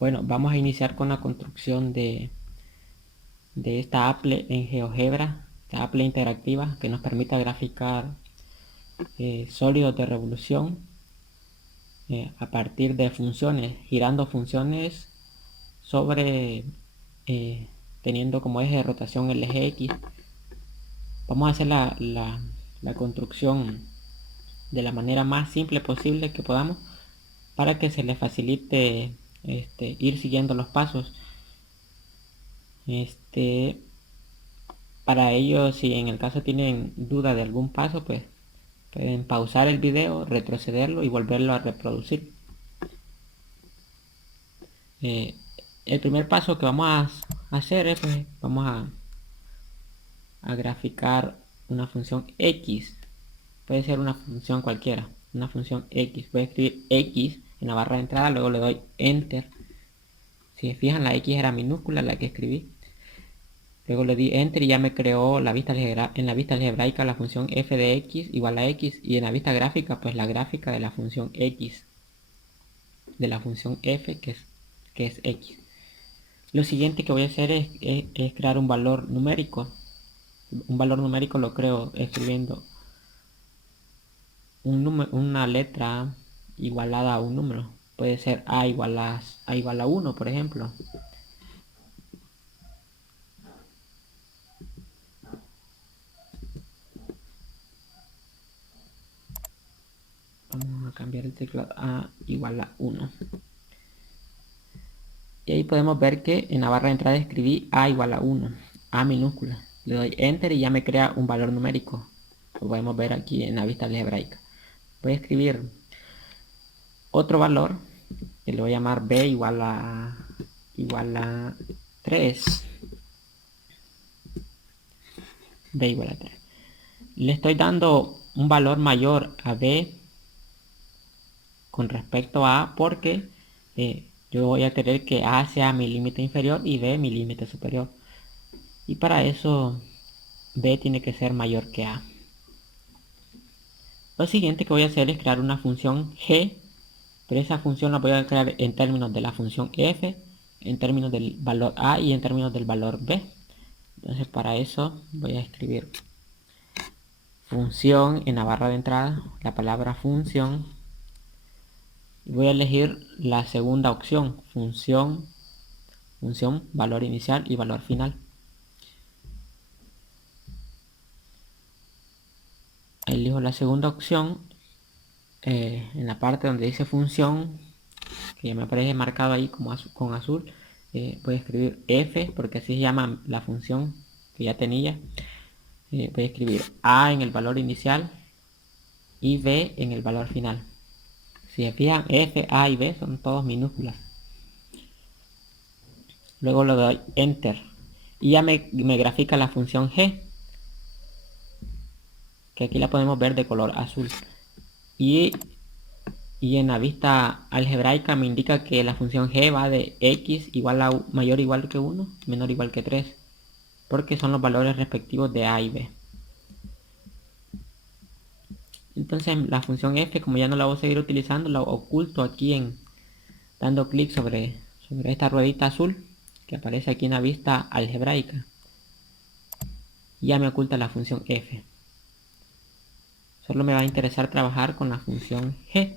Bueno, vamos a iniciar con la construcción de esta Apple en GeoGebra, esta Apple interactiva que nos permita graficar sólidos de revolución a partir de funciones, girando funciones sobre teniendo como eje de rotación el eje X. Vamos a hacer la construcción de la manera más simple posible que podamos para que se les facilite ir siguiendo los pasos. Para ello, si en el caso tienen duda de algún paso, pues pueden pausar el video, retrocederlo y volverlo a reproducir. El primer paso que vamos a hacer es, pues, vamos a graficar una función X. Puede ser una función cualquiera, una función X. Voy a escribir X en la barra de entrada, luego le doy Enter. Si se fijan, la X era minúscula, la que escribí. Luego le di Enter y ya me creó en la vista algebraica la función f de x igual a x, y en la vista gráfica pues la gráfica de la función x, de la función f que es x. Lo siguiente que voy a hacer es crear un valor numérico. Un valor numérico lo creo escribiendo una letra igualada a un número. Puede ser a igual a 1, por ejemplo. Vamos a cambiar el teclado a igual a 1. Y ahí podemos ver que en la barra de entrada escribí a igual a 1, a minúscula. Le doy Enter y ya me crea un valor numérico. Lo podemos ver aquí en la vista algebraica. Voy a escribir otro valor que le voy a llamar b igual a 3. B igual a 3. Le estoy dando un valor mayor a b con respecto a A porque yo voy a querer que A sea mi límite inferior y B mi límite superior. Y para eso B tiene que ser mayor que A. Lo siguiente que voy a hacer es crear una función g, pero esa función la voy a crear en términos de la función f, en términos del valor a y en términos del valor b. Entonces para eso voy a escribir función en la barra de entrada, la palabra función, y voy a elegir la segunda opción, función, valor inicial y valor final. Elijo la segunda opción en la parte donde dice función, que ya me aparece marcado ahí como con azul. Voy a escribir f porque así se llama la función que ya tenía. Voy a escribir a en el valor inicial y b en el valor final. Si se fijan, f, a y b son todos minúsculas. Luego le doy enter y ya me grafica la función g, que aquí la podemos ver de color azul. Y en la vista algebraica me indica que la función g va de x igual a mayor o igual que 1, menor o igual que 3, porque son los valores respectivos de a y b. Entonces la función f, como ya no la voy a seguir utilizando, la oculto aquí dando clic sobre esta ruedita azul que aparece aquí en la vista algebraica. Ya me oculta la función f. Solo me va a interesar trabajar con la función g.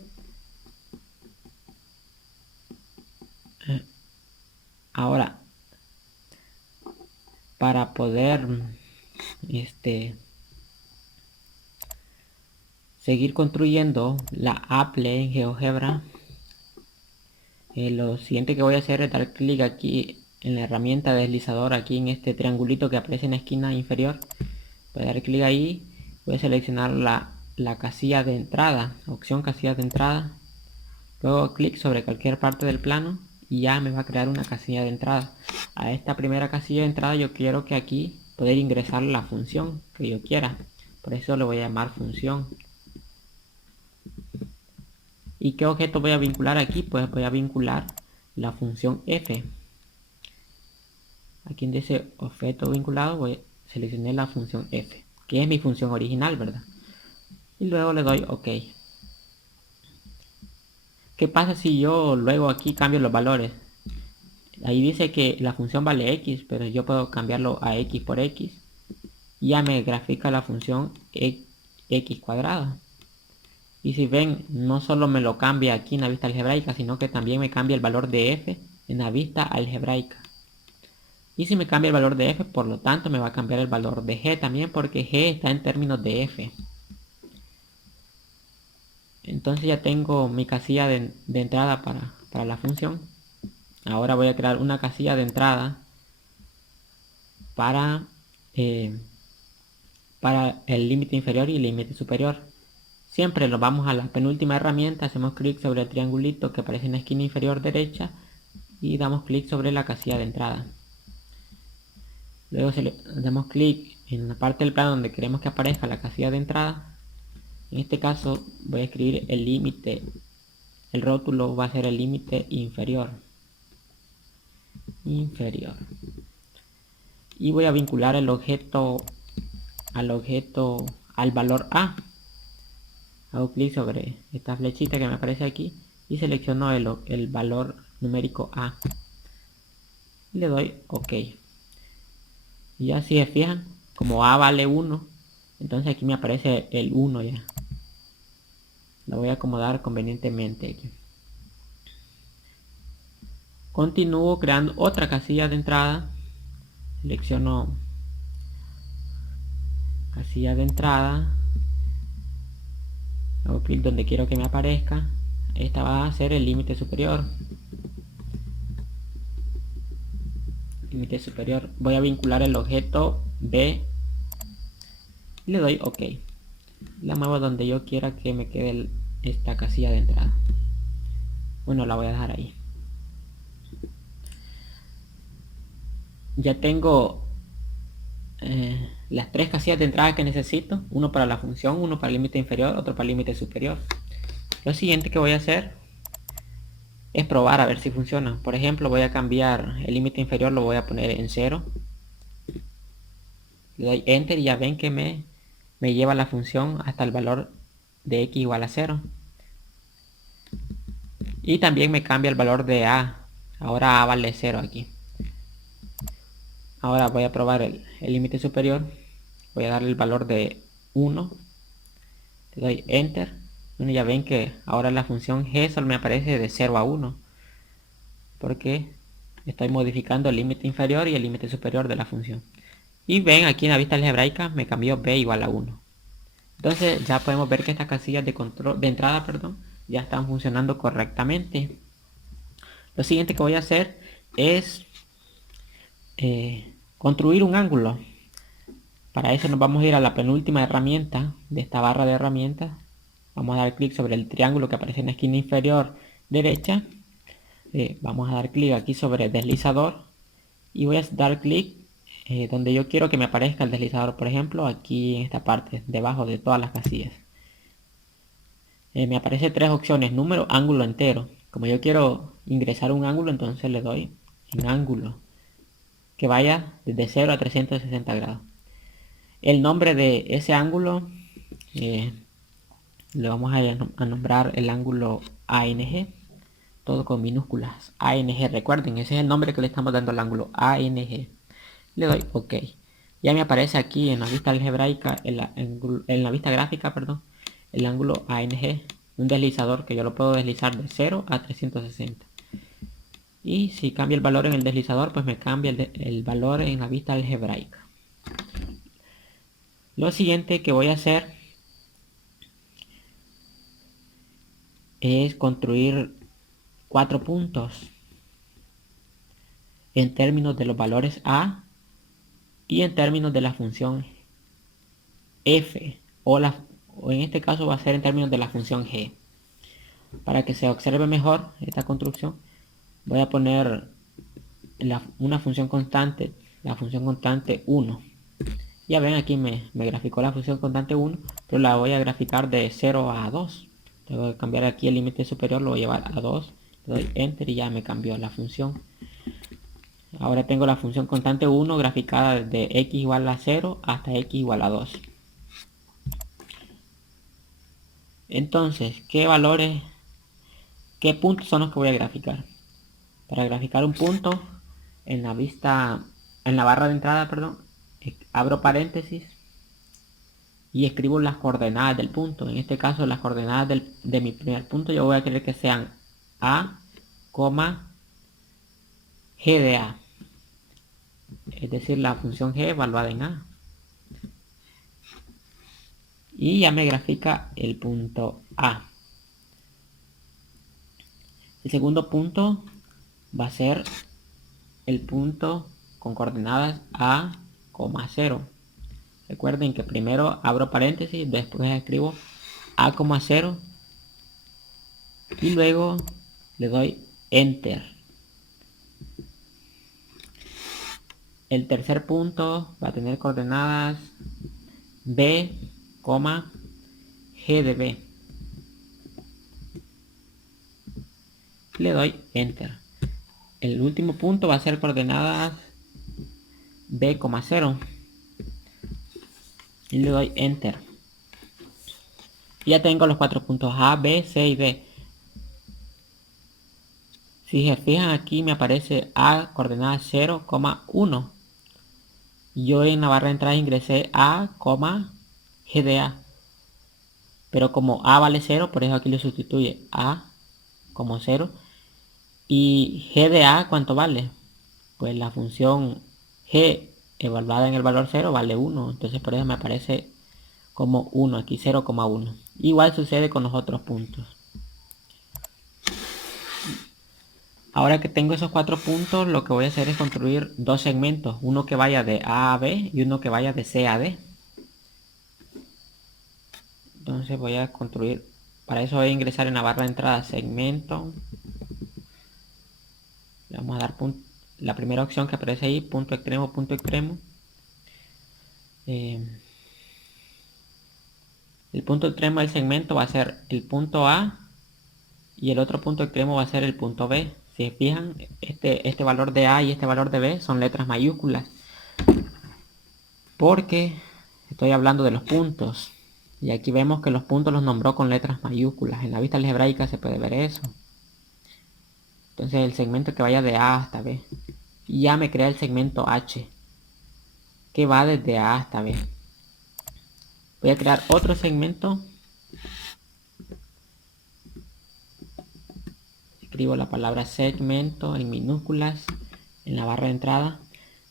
Ahora, para poder seguir construyendo la Apple en GeoGebra, lo siguiente que voy a hacer es dar clic aquí en la herramienta deslizador, aquí en este triangulito que aparece en la esquina inferior. Voy a dar clic ahí, voy a seleccionar la casilla de entrada, opción casilla de entrada, luego clic sobre cualquier parte del plano y ya me va a crear una casilla de entrada. A esta primera casilla de entrada yo quiero que aquí poder ingresar la función que yo quiera, por eso le voy a llamar función. ¿Y qué objeto voy a vincular aquí? Pues voy a vincular la función f. Aquí en dice objeto vinculado seleccioné la función f, que es mi función original, ¿verdad? Y luego le doy OK. ¿Qué pasa si yo luego aquí cambio los valores? ahí dice que la función vale x, pero yo puedo cambiarlo a x por x. Y ya me grafica la función x cuadrada. Y si ven, no solo me lo cambia aquí en la vista algebraica, sino que también me cambia el valor de f en la vista algebraica. Y si me cambia el valor de f, por lo tanto me va a cambiar el valor de g también, porque g está en términos de f. Entonces ya tengo mi casilla de entrada para la función. Ahora voy a crear una casilla de entrada para el límite inferior y el límite superior. Siempre nos vamos a la penúltima herramienta, hacemos clic sobre el triangulito que aparece en la esquina inferior derecha y damos clic sobre la casilla de entrada. Luego damos clic en la parte del plano donde queremos que aparezca la casilla de entrada. En este caso voy a escribir el límite, el rótulo va a ser el límite inferior. Y voy a vincular el objeto al valor A. Hago clic sobre esta flechita que me aparece aquí y selecciono el valor numérico A. Y le doy OK. Y ya si se fijan, como A vale 1, entonces aquí me aparece el 1 ya. Lo voy a acomodar convenientemente aquí. Continúo creando otra casilla de entrada. Selecciono casilla de entrada. Hago clic donde quiero que me aparezca. Esta va a ser el límite superior. Límite superior. Voy a vincular el objeto B. Y le doy OK. La muevo donde yo quiera que me quede esta casilla de entrada. Bueno, la voy a dejar ahí. Ya tengo las tres casillas de entrada que necesito. Uno para la función, uno para el límite inferior, otro para el límite superior. Lo siguiente que voy a hacer es probar a ver si funciona. Por ejemplo, voy a cambiar el límite inferior, lo voy a poner en 0. Le doy Enter y ya ven que me lleva la función hasta el valor de x igual a 0. Y también me cambia el valor de A. Ahora A vale 0 aquí. Ahora voy a probar el límite superior. Voy a darle el valor de 1. Le doy Enter. Bueno, ya ven que ahora la función g solo me aparece de 0 a 1. Porque estoy modificando el límite inferior y el límite superior de la función. Y ven, aquí en la vista algebraica me cambió b igual a 1. Entonces ya podemos ver que estas casillas de entrada, ya están funcionando correctamente. Lo siguiente que voy a hacer es construir un ángulo. Para eso nos vamos a ir a la penúltima herramienta de esta barra de herramientas. Vamos a dar clic sobre el triángulo que aparece en la esquina inferior derecha. Vamos a dar clic aquí sobre deslizador. Y voy a dar clic donde yo quiero que me aparezca el deslizador. Por ejemplo, aquí en esta parte, debajo de todas las casillas. Me aparece tres opciones: número, ángulo, entero. Como yo quiero ingresar un ángulo, entonces le doy en ángulo, que vaya desde 0 a 360 grados. El nombre de ese ángulo le vamos a nombrar el ángulo ANG, todo con minúsculas. ANG, recuerden, ese es el nombre que le estamos dando al ángulo ANG. Le doy OK. Ya me aparece aquí en la vista algebraica, en la vista gráfica, el ángulo ANG, un deslizador que yo lo puedo deslizar de 0 a 360. Y si cambia el valor en el deslizador, pues me cambia el valor en la vista algebraica. Lo siguiente que voy a hacer es construir 4 puntos en términos de los valores A y en términos de la función f, o en este caso va a ser en términos de la función g. Para que se observe mejor esta construcción, voy a poner una función constante, la función constante 1. Ya ven, aquí me graficó la función constante 1, pero la voy a graficar de 0 a 2. Tengo que cambiar aquí el límite superior, lo voy a llevar a 2. Le doy Enter y ya me cambió la función. Ahora tengo la función constante 1 graficada desde x igual a 0 hasta x igual a 2. Entonces, ¿qué puntos son los que voy a graficar? Para graficar un punto en la vista, en la barra de entrada, perdón, abro paréntesis y escribo las coordenadas del punto. En este caso, las coordenadas de mi primer punto yo voy a querer que sean A, G de A. Es decir, la función G evaluada en A. Y ya me grafica el punto A. El segundo punto va a ser el punto con coordenadas A, 0. Recuerden que primero abro paréntesis, después escribo A, 0 y luego le doy Enter. El tercer punto va a tener coordenadas B, G de B. Le doy Enter. El último punto va a ser coordenadas B, 0 y le doy Enter. Y ya tengo los 4 puntos A, B, C y D. Si se fijan aquí me aparece A coordenada 0, 1. Yo en la barra de entrada ingresé A, G de A. Pero como A vale 0, por eso aquí lo sustituye A como 0. Y G de A, ¿cuánto vale? Pues la función G evaluada en el valor 0 vale 1. Entonces por eso me aparece como 1 aquí, 0,1. Igual sucede con los otros puntos. Ahora que tengo esos 4 puntos, lo que voy a hacer es construir dos segmentos. Uno que vaya de A a B y uno que vaya de C a D. Entonces voy a construir, para eso voy a ingresar en la barra de entrada segmento. Le vamos a dar la primera opción que aparece ahí, punto extremo, punto extremo. El punto extremo del segmento va a ser el punto A y el otro punto extremo va a ser el punto B. Si se fijan, este valor de A y este valor de B son letras mayúsculas, porque estoy hablando de los puntos. Y aquí vemos que los puntos los nombró con letras mayúsculas. En la vista algebraica se puede ver eso. Entonces el segmento que vaya de A hasta B. Y ya me crea el segmento H, que va desde A hasta B. Voy a crear otro segmento. Escribo la palabra segmento en minúsculas en la barra de entrada.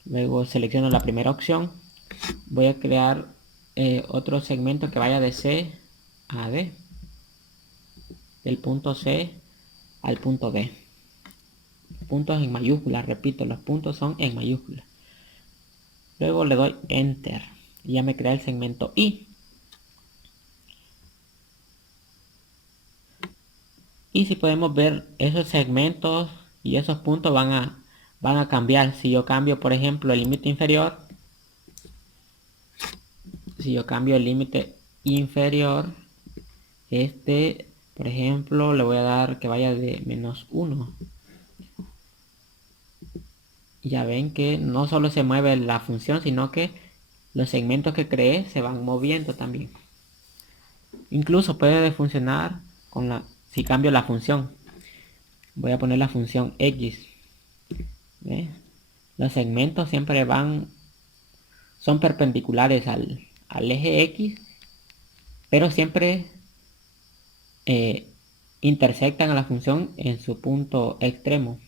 Luego selecciono la primera opción. Voy a crear otro segmento que vaya de C a D. Del punto C al punto D. Puntos en mayúsculas, repito, los puntos son en mayúsculas. Luego le doy Enter y ya me crea el segmento I. Y si podemos ver, esos segmentos y esos puntos van a cambiar. Si yo cambio, por ejemplo, el límite inferior, por ejemplo, le voy a dar que vaya de -1. Ya ven que no solo se mueve la función, sino que los segmentos que creé se van moviendo también. Incluso puede funcionar si cambio la función. Voy a poner la función X. ¿Ve? Los segmentos siempre son perpendiculares al eje X, pero siempre intersectan a la función en su punto extremo.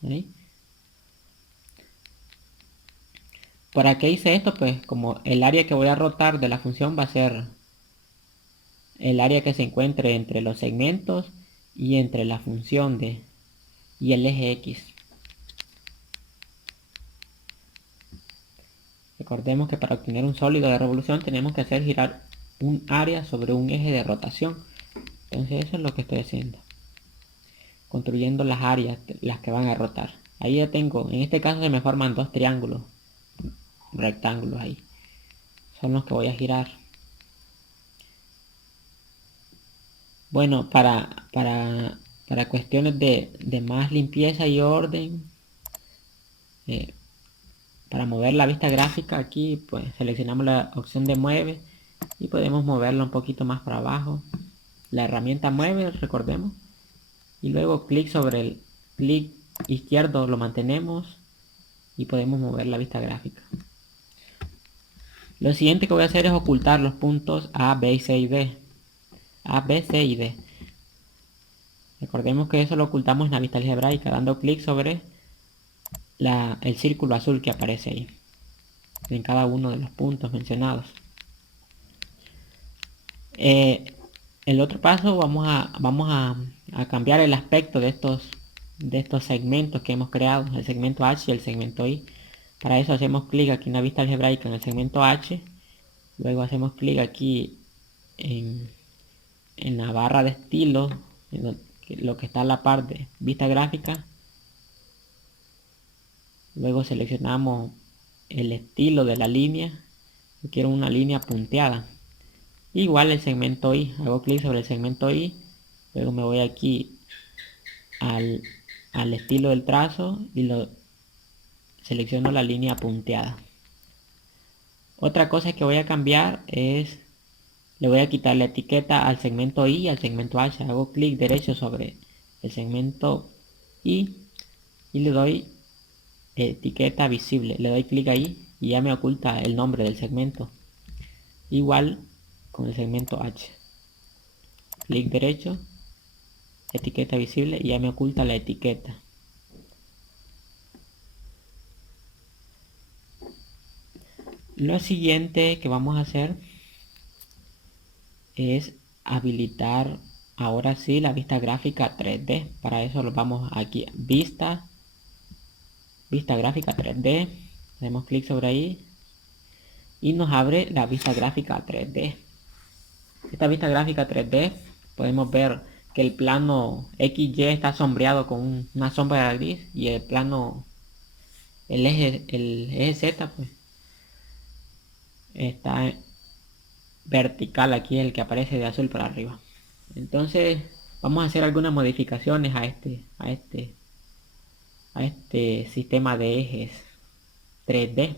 ¿Sí? ¿Para qué hice esto? Pues como el área que voy a rotar de la función va a ser el área que se encuentre entre los segmentos y entre la función y el eje X. Recordemos que para obtener un sólido de revolución tenemos que hacer girar un área sobre un eje de rotación. Entonces eso es lo que estoy haciendo, construyendo las áreas, las que van a rotar. Ahí ya tengo, en este caso se me forman dos triángulos, rectángulos ahí. Son los que voy a girar. Bueno, para cuestiones de más limpieza y orden, para mover la vista gráfica aquí, pues seleccionamos la opción de mueve y podemos moverla un poquito más para abajo. La herramienta mueve, recordemos, y luego clic izquierdo lo mantenemos y podemos mover la vista gráfica. Lo siguiente que voy a hacer es ocultar los puntos A, B, C y D. A, B, C y D. Recordemos que eso lo ocultamos en la vista algebraica dando clic sobre el círculo azul que aparece ahí en cada uno de los puntos mencionados. El otro paso vamos a cambiar el aspecto de estos segmentos que hemos creado, el segmento H y el segmento Y. Para eso hacemos clic aquí en la vista algebraica en el segmento H, luego hacemos clic aquí en la barra de estilo, en lo que está a la par de vista gráfica, luego seleccionamos el estilo de la línea, yo quiero una línea punteada. Igual el segmento Y, hago clic sobre el segmento Y, luego me voy aquí al estilo del trazo y selecciono la línea punteada. Otra cosa que voy a cambiar es, le voy a quitar la etiqueta al segmento Y y al segmento H. Hago clic derecho sobre el segmento Y y le doy etiqueta visible. Le doy clic ahí y ya me oculta el nombre del segmento. Igual con el segmento H. Clic derecho, etiqueta visible y ya me oculta la etiqueta. Lo siguiente que vamos a hacer es habilitar ahora sí la vista gráfica 3D. Para eso lo vamos aquí, vista gráfica 3D. Hacemos clic sobre ahí y nos abre la vista gráfica 3D. Esta vista gráfica 3D podemos ver que el plano XY está sombreado con una sombra gris y el plano, el eje Z pues está vertical, aquí el que aparece de azul para arriba. Entonces vamos a hacer algunas modificaciones a este sistema de ejes 3D.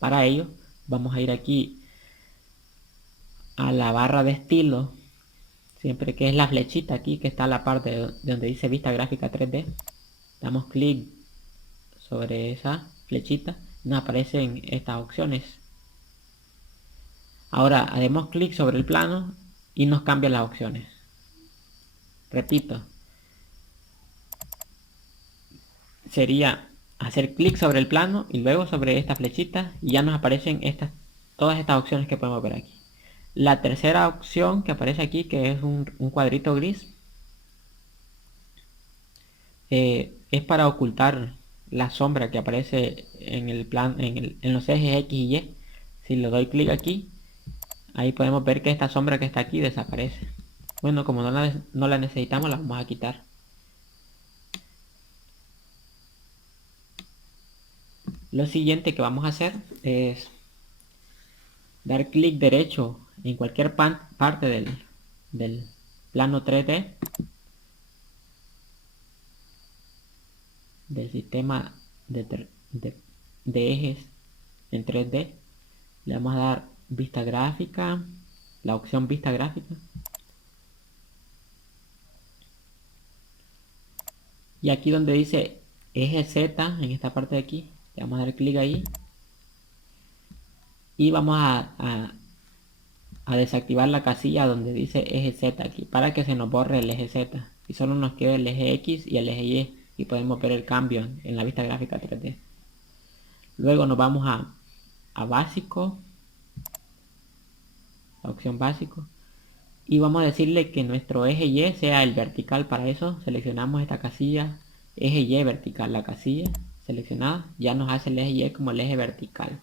Para ello vamos a ir aquí a la barra de estilo, siempre que es la flechita aquí que está a la parte de donde dice vista gráfica 3D, damos clic sobre esa flechita, nos aparecen estas opciones. Ahora haremos clic sobre el plano y nos cambia las opciones. Repito, sería hacer clic sobre el plano y luego sobre esta flechita y ya nos aparecen todas estas opciones que podemos ver aquí. La tercera opción que aparece aquí, que es un cuadrito gris, es para ocultar la sombra que aparece en el plan, en los ejes X y Y. Si le doy clic aquí, ahí podemos ver que esta sombra que está aquí desaparece. Bueno, como no la necesitamos, la vamos a quitar. Lo siguiente que vamos a hacer es dar clic derecho en cualquier parte del plano 3D del sistema de ejes en 3D. Le vamos a dar vista gráfica, la opción vista gráfica, y aquí donde dice eje Z, en esta parte de aquí, le vamos a dar clic ahí y vamos a desactivar la casilla donde dice eje Z aquí para que se nos borre el eje Z y solo nos quede el eje X y el eje Y podemos ver el cambio en la vista gráfica 3D. Luego nos vamos a básico, la opción básico, y vamos a decirle que nuestro eje Y sea el vertical. Para eso seleccionamos esta casilla, eje Y vertical, la casilla seleccionada ya nos hace el eje Y como el eje vertical.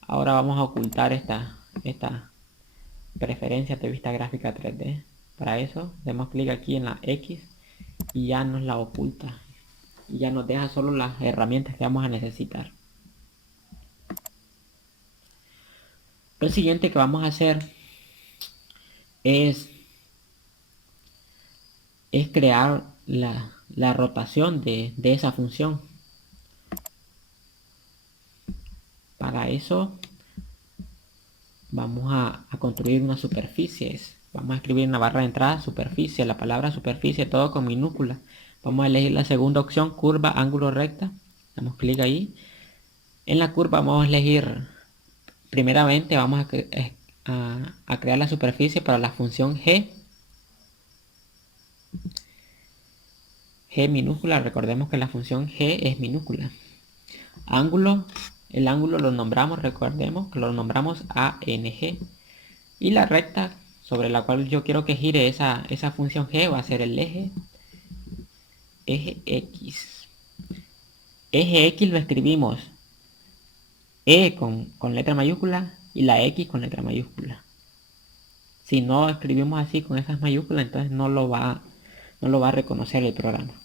Ahora vamos a ocultar esta preferencia de vista gráfica 3D. Para eso damos clic aquí en la X y ya nos la oculta y ya nos deja solo las herramientas que vamos a necesitar. Lo siguiente que vamos a hacer es crear la rotación de esa función. Para eso vamos a construir unas superficies. Vamos a escribir en la barra de entrada superficie, la palabra superficie todo con minúscula. Vamos a elegir la segunda opción, curva, ángulo, recta. Damos clic ahí. En la curva vamos a elegir, primeramente vamos a crear la superficie para la función G. G minúscula, recordemos que la función G es minúscula. Ángulo, el ángulo lo nombramos, recordemos que lo nombramos ANG. Y la recta sobre la cual yo quiero que gire esa función G va a ser el eje X. Eje X lo escribimos E con letra mayúscula y la X con letra mayúscula. Si no escribimos así con esas mayúsculas, entonces no lo va a reconocer el programa.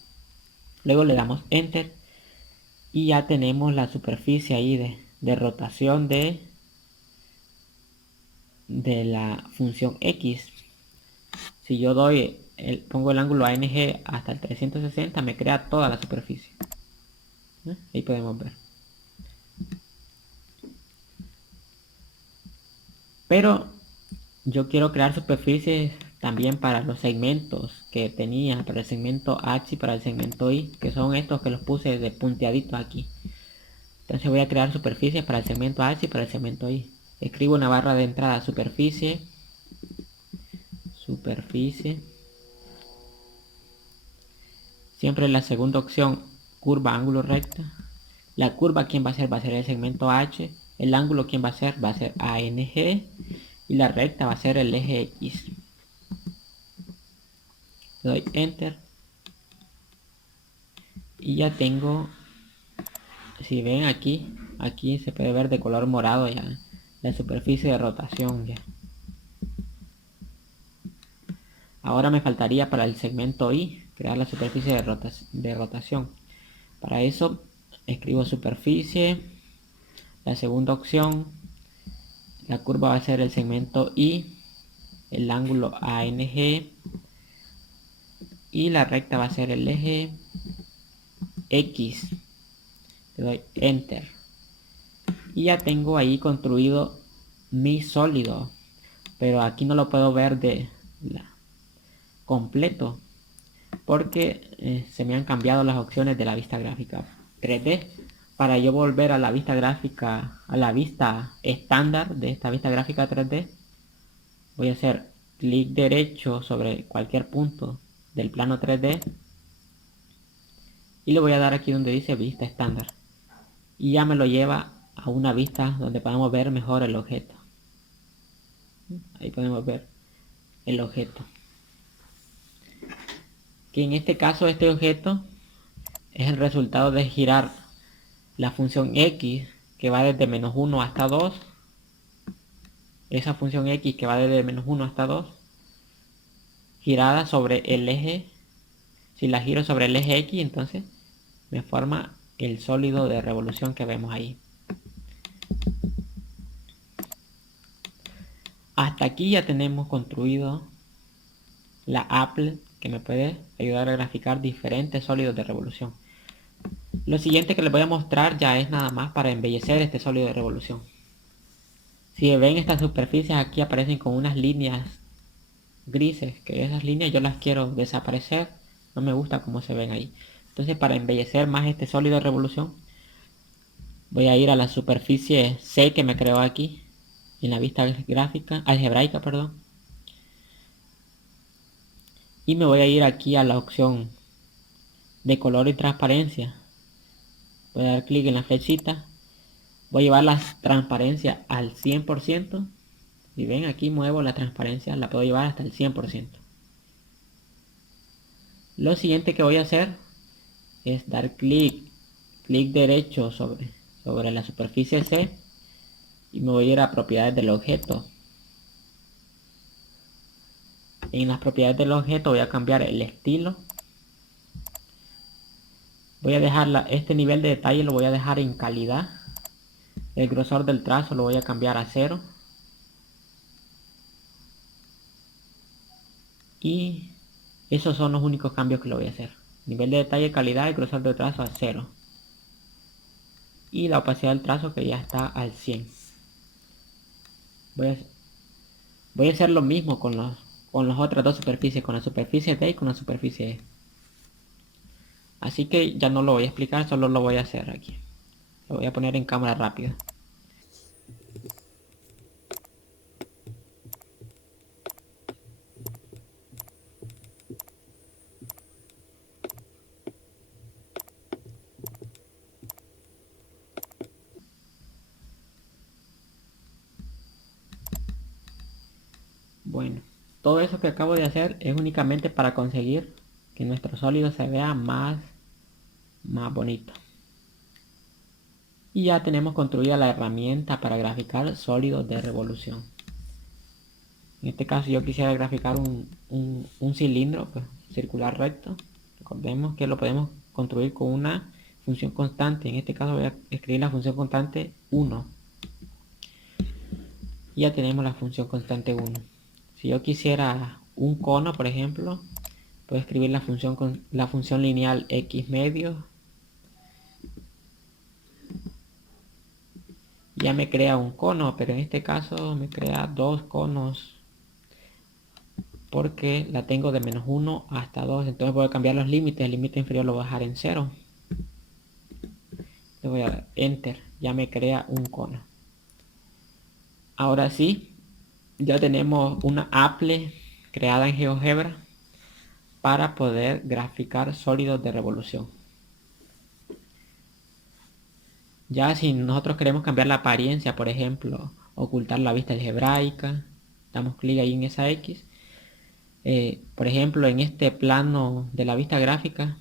Luego le damos Enter y ya tenemos la superficie ahí de rotación de la función X. Si yo pongo el ángulo ANG hasta el 360, me crea toda la superficie. Ahí podemos ver. Pero yo quiero crear superficies también para los segmentos que tenía, para el segmento H y para el segmento Y, que son estos que los puse de punteadito aquí. Entonces voy a crear superficies para el segmento H y para el segmento Y. Escribo una barra de entrada superficie. Siempre la segunda opción, curva, ángulo, recta. La curva, ¿quién va a ser? Va a ser el segmento H. El ángulo, ¿quién va a ser? Va a ser ANG. Y la recta va a ser el eje X. Le doy Enter. Y ya tengo, si ven aquí se puede ver de color morado ya la superficie de rotación ya. Ahora me faltaría para el segmento Y crear la superficie de rotación. Para eso escribo superficie, la segunda opción, la curva va a ser el segmento Y, el ángulo ANG y la recta va a ser el eje X. Le doy Enter y ya tengo ahí construido mi sólido, pero aquí no lo puedo ver completo porque se me han cambiado las opciones de la vista gráfica 3D. Para yo volver a la vista gráfica, a la vista estándar de esta vista gráfica 3D, voy a hacer clic derecho sobre cualquier punto del plano 3D y le voy a dar aquí donde dice vista estándar y ya me lo lleva a una vista donde podemos ver mejor el objeto. Ahí podemos ver el objeto, que en este caso este objeto es el resultado de girar la función X que va desde -1 hasta 2. Esa función X que va desde -1 hasta 2 girada sobre el eje. Si la giro sobre el eje X, entonces me forma el sólido de revolución que vemos ahí. Hasta aquí ya tenemos construido la Apple que me puede ayudar a graficar diferentes sólidos de revolución. Lo siguiente que les voy a mostrar ya es nada más para embellecer este sólido de revolución. Si ven estas superficies aquí aparecen con unas líneas grises, que esas líneas yo las quiero desaparecer, no me gusta cómo se ven ahí. Entonces para embellecer más este sólido de revolución voy a ir a la superficie C que me creó aquí en la vista gráfica, algebraica, perdón. Y me voy a ir aquí a la opción de color y transparencia. Voy a dar clic en la flechita. Voy a llevar la transparencia al 100%. Si ven aquí muevo la transparencia, la puedo llevar hasta el 100%. Lo siguiente que voy a hacer es dar clic derecho sobre la superficie C y me voy a ir a propiedades del objeto. En las propiedades del objeto voy a cambiar el estilo. Voy a dejar este nivel de detalle, lo voy a dejar en calidad. El grosor del trazo lo voy a cambiar a 0. Y esos son los únicos cambios que lo voy a hacer. Nivel de detalle, calidad y grosor del trazo a 0. Y la opacidad del trazo que ya está al 100. Voy a hacer lo mismo con las otras dos superficies, con la superficie D y con la superficie E. Así que ya no lo voy a explicar, solo lo voy a hacer aquí. Lo voy a poner en cámara rápida. Bueno, todo eso que acabo de hacer es únicamente para conseguir que nuestro sólido se vea más bonito. Y ya tenemos construida la herramienta para graficar sólidos de revolución. En este caso yo quisiera graficar un cilindro pues, circular recto. Recordemos que lo podemos construir con una función constante. En este caso voy a escribir la función constante 1. Y ya tenemos la función constante 1. Si yo quisiera un cono, por ejemplo, puedo escribir la función lineal x medio. Ya me crea un cono, pero en este caso me crea dos conos porque la tengo de -1 hasta 2. Entonces voy a cambiar los límites. El límite inferior lo voy a dejar en 0. Le voy a dar enter. Ya me crea un cono. Ahora sí, ya tenemos una apple creada en GeoGebra para poder graficar sólidos de revolución. Ya si nosotros queremos cambiar la apariencia, por ejemplo, ocultar la vista algebraica, damos clic ahí en esa X. Por ejemplo, en este plano de la vista gráfica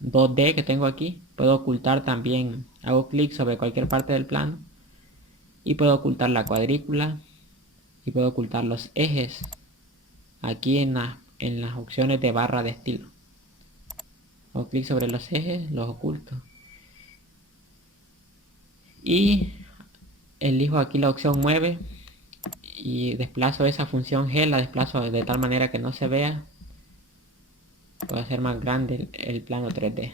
2D que tengo aquí, puedo ocultar también, hago clic sobre cualquier parte del plano y puedo ocultar la cuadrícula y puedo ocultar los ejes aquí en las opciones de barra de estilo. Hago clic sobre los ejes, los oculto y elijo aquí la opción mueve y desplazo esa función G, la desplazo de tal manera que no se vea. Puedo hacer más grande el plano 3D.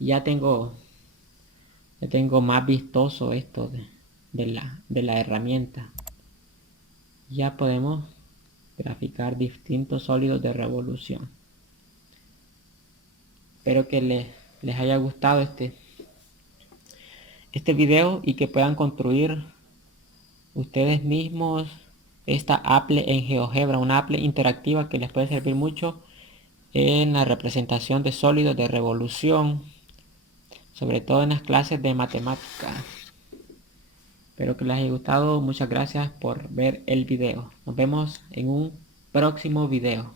Ya tengo más vistoso esto de la herramienta. Ya podemos graficar distintos sólidos de revolución. Espero que les haya gustado este video y que puedan construir ustedes mismos esta apple en GeoGebra, una apple interactiva que les puede servir mucho en la representación de sólidos de revolución, sobre todo en las clases de matemáticas. Espero que les haya gustado. Muchas gracias por ver el video. Nos vemos en un próximo video.